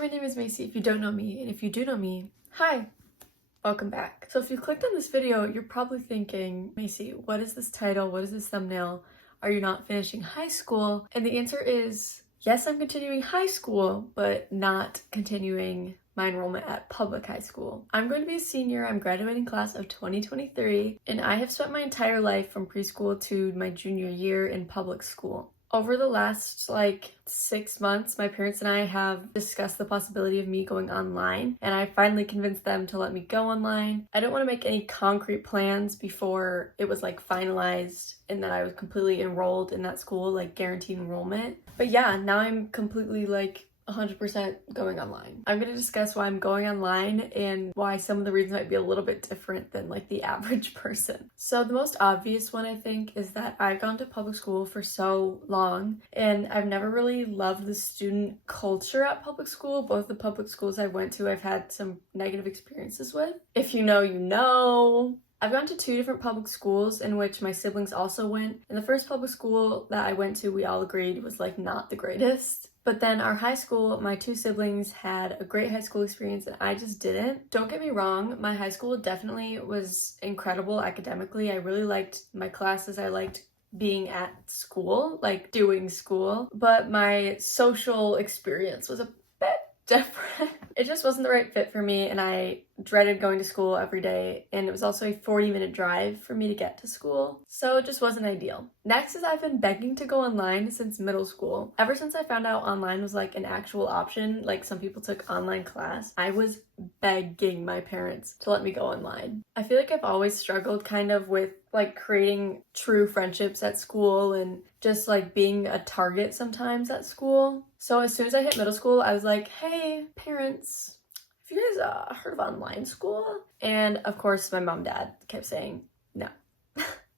my name is Macy if you don't know me, and if you do know me, hi! Welcome back. So if you clicked on this video, you're probably thinking, Macy, what is this title? What is this thumbnail? Are you not finishing high school? And the answer is, yes, I'm continuing high school, but not continuing my enrollment at public high school. I'm going to be a senior. I'm graduating class of 2023, and I have spent my entire life from preschool to my junior year in public school. Over the last 6 months, my parents and I have discussed the possibility of me going online, and I finally convinced them to let me go online. I didn't want to make any concrete plans before it was finalized and that I was completely enrolled in that school, guaranteed enrollment. But yeah, now I'm completely 100% going online. I'm going to discuss why I'm going online and why some of the reasons might be a little bit different than the average person. So the most obvious one, I think, is that I've gone to public school for so long and I've never really loved the student culture at public school. Both the public schools I went to, I've had some negative experiences with. If you know, you know. I've gone to 2 different public schools in which my siblings also went. And the first public school that I went to, we all agreed was not the greatest. But then our high school, my 2 siblings had a great high school experience and I just didn't. Don't get me wrong, my high school definitely was incredible academically. I really liked my classes. I liked being at school, doing school. But my social experience was a bit different. It just wasn't the right fit for me, and I dreaded going to school every day, and it was also a 40-minute drive for me to get to school, so it just wasn't ideal. Next is I've been begging to go online since middle school. Ever since I found out online was an actual option, some people took online class, I was begging my parents to let me go online. I feel like I've always struggled kind of with creating true friendships at school and just being a target sometimes at school. So as soon as I hit middle school, I was like, hey, parents, have you guys heard of online school? And of course, my mom and dad kept saying no.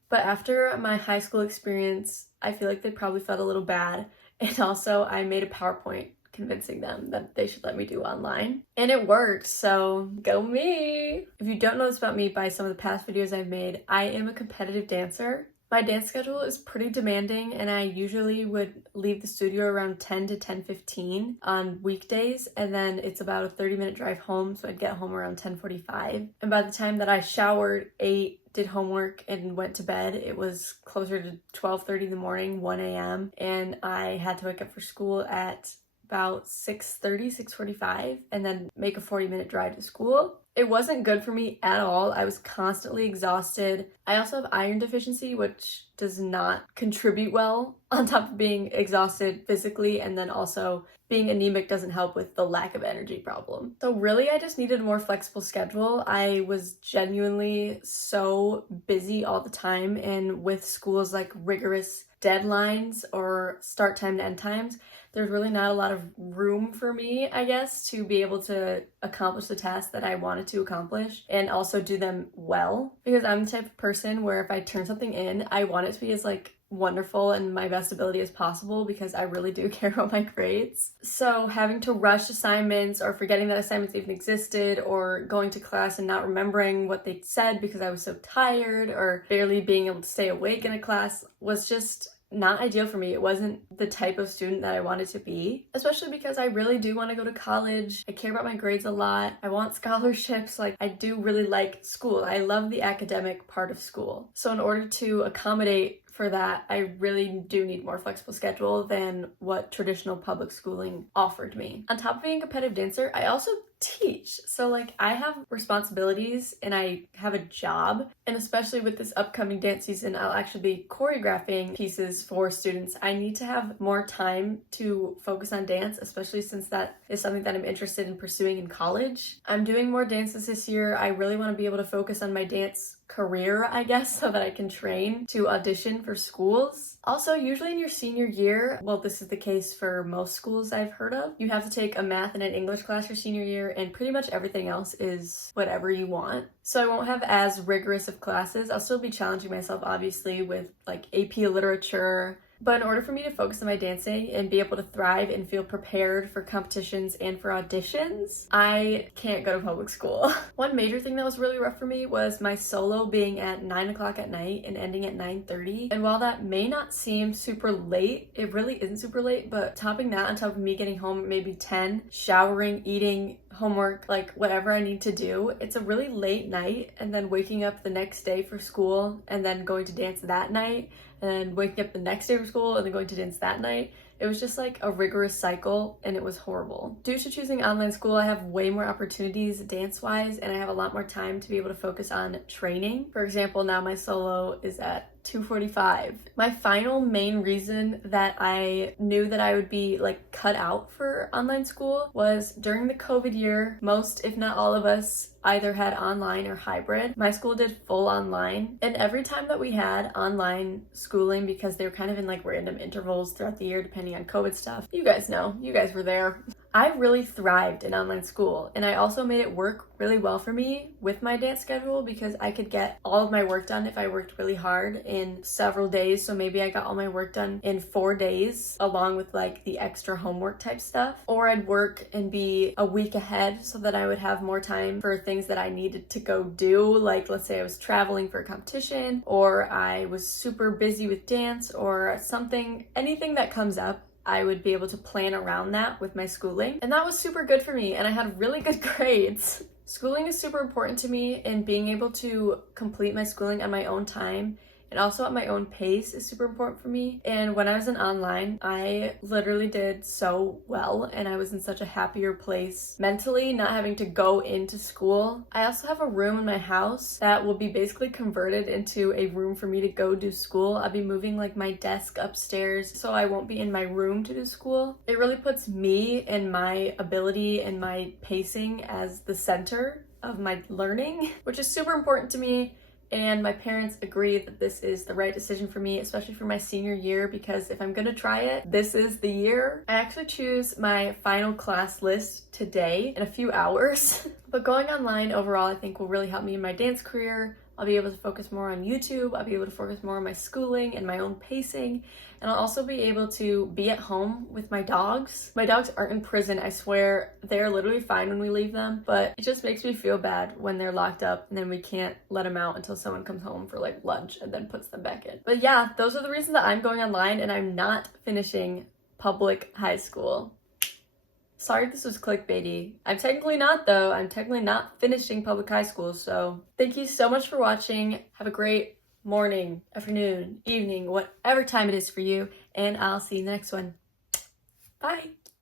But after my high school experience, I feel like they probably felt a little bad. And also, I made a PowerPoint convincing them that they should let me do online. And it worked, so go me! If you don't know this about me by some of the past videos I've made, I am a competitive dancer. My dance schedule is pretty demanding, and I usually would leave the studio around 10 to 10:15 on weekdays, and then it's about a 30-minute drive home, so I'd get home around 10:45. And by the time that I showered, ate, did homework, and went to bed, it was closer to 12:30 in the morning, 1 a.m., and I had to wake up for school at about 6:30, 6:45, and then make a 40-minute drive to school. It wasn't good for me at all. I was constantly exhausted. I also have iron deficiency, which does not contribute well on top of being exhausted physically, and then also being anemic doesn't help with the lack of energy problem. So really, I just needed a more flexible schedule. I was genuinely so busy all the time, and with school's rigorous deadlines or start time to end times, there's really not a lot of room for me, I guess, to be able to accomplish the tasks that I wanted to accomplish and also do them well. Because I'm the type of person where if I turn something in, I want it to be as wonderful and my best ability as possible because I really do care about my grades. So having to rush assignments or forgetting that assignments even existed or going to class and not remembering what they said because I was so tired or barely being able to stay awake in a class was just not ideal for me. It wasn't the type of student that I wanted to be, especially because I really do want to go to college. I care about my grades a lot. I want scholarships. I do really like school. I love the academic part of school. So in order to accommodate for that, I really do need more flexible schedule than what traditional public schooling offered me. On top of being a competitive dancer, I also teach. So I have responsibilities and I have a job, and especially with this upcoming dance season, I'll actually be choreographing pieces for students. I need to have more time to focus on dance, especially since that is something that I'm interested in pursuing in college. I'm doing more dances this year. I really want to be able to focus on my dance career, I guess, so that I can train to audition for schools. Also, usually in your senior year, well, this is the case for most schools I've heard of, you have to take a math and an English class your senior year, and pretty much everything else is whatever you want. So I won't have as rigorous of classes. I'll still be challenging myself, obviously, with AP literature, But in order for me to focus on my dancing and be able to thrive and feel prepared for competitions and for auditions, I can't go to public school. One major thing that was really rough for me was my solo being at 9 o'clock at night and ending at 9:30. And while that may not seem super late, it really isn't super late, but topping that on top of me getting home at maybe 10, showering, eating, homework, like whatever I need to do, it's a really late night, and then waking up the next day for school and then going to dance that night, and then waking up the next day for school and then going to dance that night. It was just like a rigorous cycle, and it was horrible. Due to choosing online school, I have way more opportunities dance-wise, and I have a lot more time to be able to focus on training. For example, now my solo is at 2:45. My final main reason that I knew that I would be like cut out for online school was during the COVID year, most if not all of us either had online or hybrid. My school did full online, and every time that we had online schooling, because they were kind of in like random intervals throughout the year depending on COVID stuff, you guys know, you guys were there. I really thrived in online school, and I also made it work really well for me with my dance schedule because I could get all of my work done if I worked really hard in several days. So maybe I got all my work done in 4 days along with like the extra homework type stuff, or I'd work and be a week ahead so that I would have more time for things that I needed to go do. Like let's say I was traveling for a competition, or I was super busy with dance or something, anything that comes up, I would be able to plan around that with my schooling. And that was super good for me, and I had really good grades. Schooling is super important to me, and being able to complete my schooling on my own time and also at my own pace is super important for me. And when I was in online, I literally did so well, and I was in such a happier place mentally, not having to go into school. I also have a room in my house that will be basically converted into a room for me to go do school. I'll be moving like my desk upstairs so I won't be in my room to do school. It really puts me and my ability and my pacing as the center of my learning, which is super important to me. And my parents agree that this is the right decision for me, especially for my senior year, because if I'm gonna try it, this is the year. I actually choose my final class list today in a few hours. But going online overall, I think will really help me in my dance career. I'll be able to focus more on YouTube. I'll be able to focus more on my schooling and my own pacing. And I'll also be able to be at home with my dogs. My dogs aren't in prison, I swear. They're literally fine when we leave them, but it just makes me feel bad when they're locked up and then we can't let them out until someone comes home for like lunch and then puts them back in. But yeah, those are the reasons that I'm going online and I'm not finishing public high school. Sorry if this was clickbaity. I'm technically not though. I'm technically not finishing public high school. So thank you so much for watching. Have a great morning, afternoon, evening, whatever time it is for you. And I'll see you in the next one. Bye.